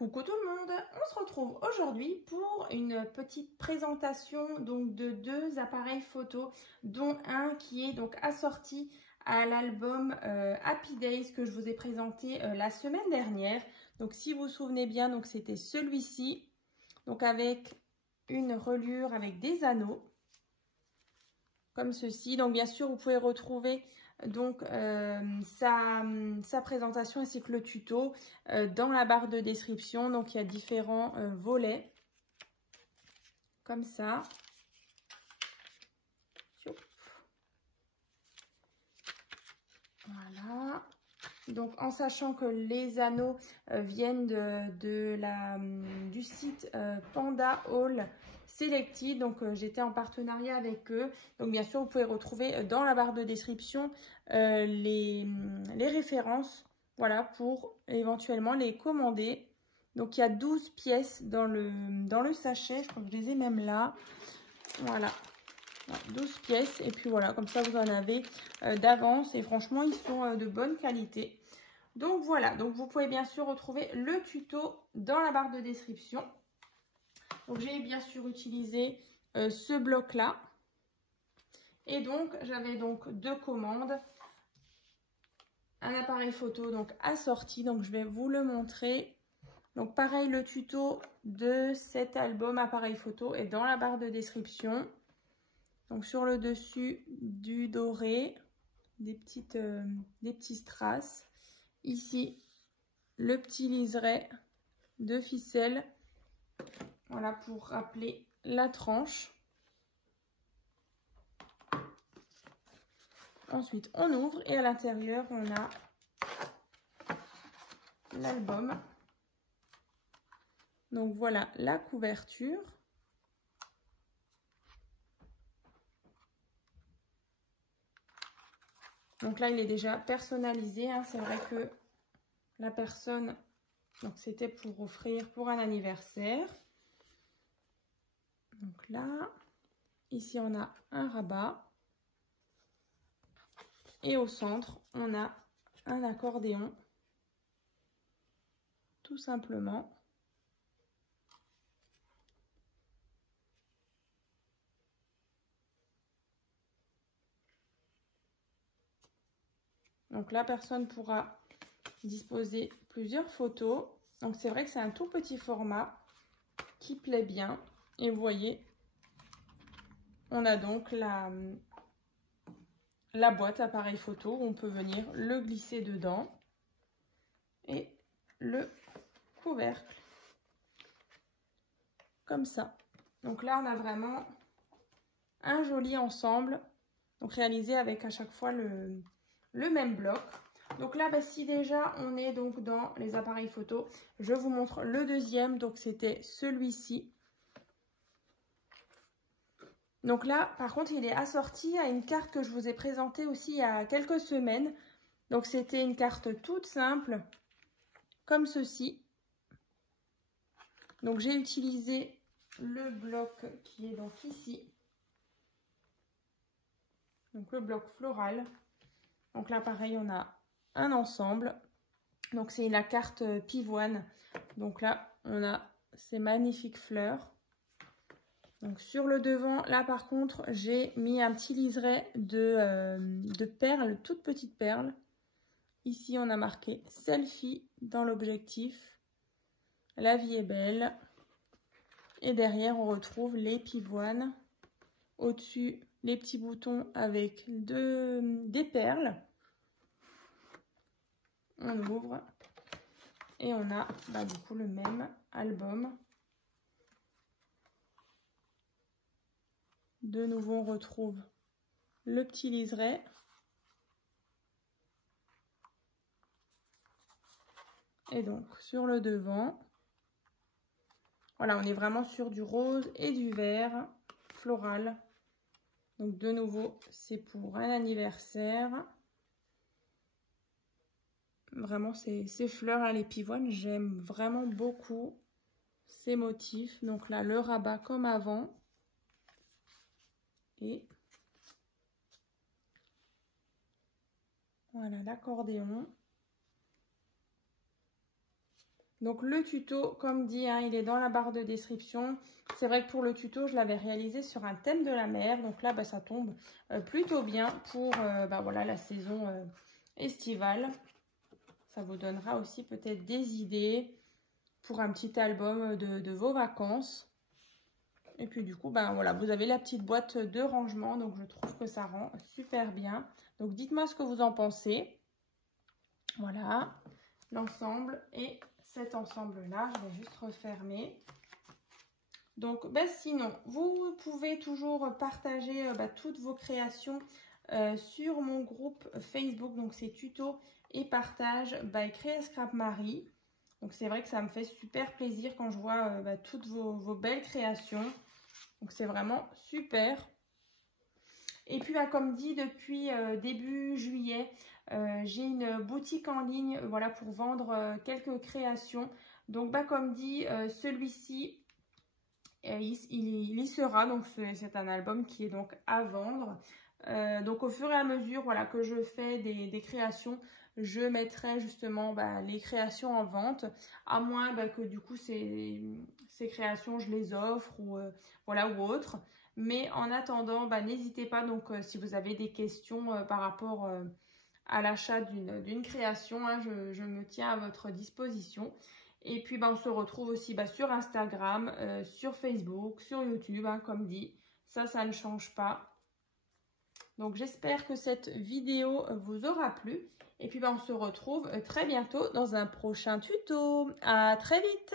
Coucou tout le monde, on se retrouve aujourd'hui pour une petite présentation donc de deux appareils photo, dont un qui est donc assorti à l'album Happy Days que je vous ai présenté la semaine dernière. Donc si vous vous souvenez bien, donc c'était celui-ci, donc avec une reliure avec des anneaux comme ceci. Donc bien sûr vous pouvez retrouver donc sa présentation ainsi que le tuto dans la barre de description. Donc il y a différents volets comme ça. Voilà. Donc en sachant que les anneaux viennent du site Panda Hall Selected, donc j'étais en partenariat avec eux. Donc bien sûr vous pouvez retrouver dans la barre de description les références, voilà, pour éventuellement les commander. Donc il y a 12 pièces dans le sachet, je crois que je les ai même là, voilà. 12 pièces et puis voilà, comme ça vous en avez d'avance et franchement ils sont de bonne qualité. Donc voilà, donc vous pouvez bien sûr retrouver le tuto dans la barre de description. Donc j'ai bien sûr utilisé ce bloc là et donc j'avais donc deux commandes, un appareil photo donc assorti, donc je vais vous le montrer. Donc pareil, le tuto de cet album appareil photo est dans la barre de description. Donc sur le dessus du doré, des petits strass. Ici, le petit liseré de ficelle. Voilà, pour rappeler la tranche. Ensuite, on ouvre et à l'intérieur, on a l'album. Donc voilà la couverture. Donc là, il est déjà personnalisé, hein. C'est vrai que la personne, donc c'était pour offrir pour un anniversaire. Donc là, ici, on a un rabat. Et au centre, on a un accordéon, tout simplement. Donc la personne pourra disposer plusieurs photos. Donc c'est vrai que c'est un tout petit format qui plaît bien. Et vous voyez, on a donc la boîte appareil photo où on peut venir le glisser dedans. Et le couvercle. Comme ça. Donc là, on a vraiment un joli ensemble. Donc réalisé avec à chaque fois le même bloc. Donc là, bah, si déjà on est donc dans les appareils photo, je vous montre le deuxième. Donc c'était celui-ci. Donc là, par contre, il est assorti à une carte que je vous ai présentée aussi il y a quelques semaines. Donc c'était une carte toute simple, comme ceci. Donc j'ai utilisé le bloc qui est donc ici. Donc le bloc floral. Donc là, pareil, on a un ensemble. Donc c'est la carte pivoine. Donc là, on a ces magnifiques fleurs. Donc sur le devant, là par contre, j'ai mis un petit liseré de perles, toutes petites perles. Ici, on a marqué selfie dans l'objectif. La vie est belle. Et derrière, on retrouve les pivoines. Au-dessus, les petits boutons avec des perles. On ouvre et on a du coup le même album. De nouveau, on retrouve le petit liseré. Et donc, sur le devant, voilà, on est vraiment sur du rose et du vert floral. Donc, de nouveau, c'est pour un anniversaire. Vraiment, ces fleurs, là, les pivoines, j'aime vraiment beaucoup ces motifs. Donc là, le rabat comme avant. Et voilà l'accordéon. Donc le tuto, comme dit, hein, il est dans la barre de description. C'est vrai que pour le tuto, je l'avais réalisé sur un thème de la mer. Donc là, ça tombe plutôt bien pour voilà, la saison estivale. Ça vous donnera aussi peut-être des idées pour un petit album de vos vacances. Et puis du coup, voilà, vous avez la petite boîte de rangement. Donc je trouve que ça rend super bien. Donc dites-moi ce que vous en pensez. Voilà, l'ensemble et cet ensemble-là. Je vais juste refermer. Donc sinon, vous pouvez toujours partager toutes vos créations sur mon groupe Facebook. Donc c'est tuto et partage by Créa Scrap Marie. Donc c'est vrai que ça me fait super plaisir quand je vois toutes vos belles créations. Donc c'est vraiment super. Et puis comme dit, depuis début juillet, j'ai une boutique en ligne voilà, pour vendre quelques créations. Donc comme dit, celui-ci, il y sera. Donc c'est un album qui est donc à vendre. Donc au fur et à mesure voilà, que je fais des créations, je mettrai justement les créations en vente, à moins que du coup ces créations je les offre ou voilà ou autre. Mais en attendant, n'hésitez pas, donc si vous avez des questions par rapport à l'achat d'une création, hein, je me tiens à votre disposition. Et puis on se retrouve aussi sur Instagram, sur Facebook, sur YouTube, hein, comme dit, ça ne change pas. Donc j'espère que cette vidéo vous aura plu. Et puis on se retrouve très bientôt dans un prochain tuto. À très vite!